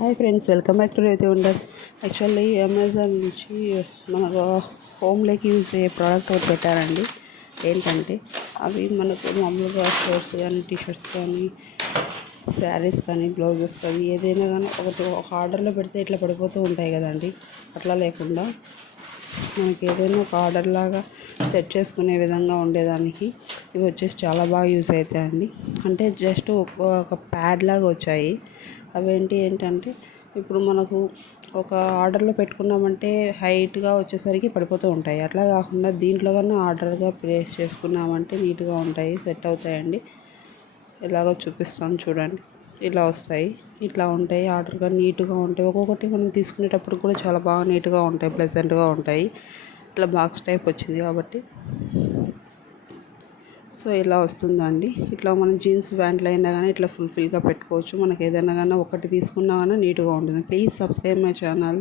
Hi friends, welcome back to రైతు wonder. Actually Amazon నుంచి మనకు హోమ్లోకి యూజ్ అయ్యే ప్రోడక్ట్ ఒకటి పెట్టారండి. ఏంటంటే అవి మనకు మామూలుగా షర్ట్స్ కానీ, టీషర్ట్స్ కానీ, శారీస్ కానీ, బ్లౌజెస్ కానీ ఏదైనా కానీ ఒక ఆర్డర్లో పెడితే ఇట్లా పడిపోతూ ఉంటాయి కదండి. అట్లా లేకుండా మనకి ఏదైనా ఒక ఆర్డర్ లాగా సెట్ చేసుకునే విధంగా ఉండేదానికి ఇవి వచ్చేసి చాలా బాగా యూస్ అవుతాయండి. అంటే జస్ట్ ఒక ప్యాడ్ లాగా వచ్చాయి. ఏంటంటే ఇప్పుడు మనకు ఒక ఆర్డర్లో పెట్టుకున్నామంటే హైట్గా వచ్చేసరికి పడిపోతూ ఉంటాయి. అట్లా కాకుండా దీంట్లో కన్నా ఆర్డర్గా ప్లేస్ చేసుకున్నామంటే నీట్గా ఉంటాయి, సెట్ అవుతాయండి. ఎలాగో చూపిస్తాను చూడండి. ఇలా వస్తాయి, ఇట్లా ఉంటాయి, ఆర్డర్గా నీట్గా ఉంటాయి. ఒక్కొక్కటి మనం తీసుకునేటప్పుడు కూడా చాలా బాగా నీట్గా ఉంటాయి, ప్లెజెంట్గా ఉంటాయి. ఇట్లా బాక్స్ టైప్ వచ్చింది కాబట్టి సో ఇలా వస్తుందండి. ఇట్లా మనం జీన్స్ ప్యాంట్లు అయినా కానీ ఇట్లా ఫుల్ఫిల్గా పెట్టుకోవచ్చు. మనకి ఏదైనా కానీ ఒకటి తీసుకున్నా కానీ నీట్గా ఉంటుంది. Please subscribe my channel.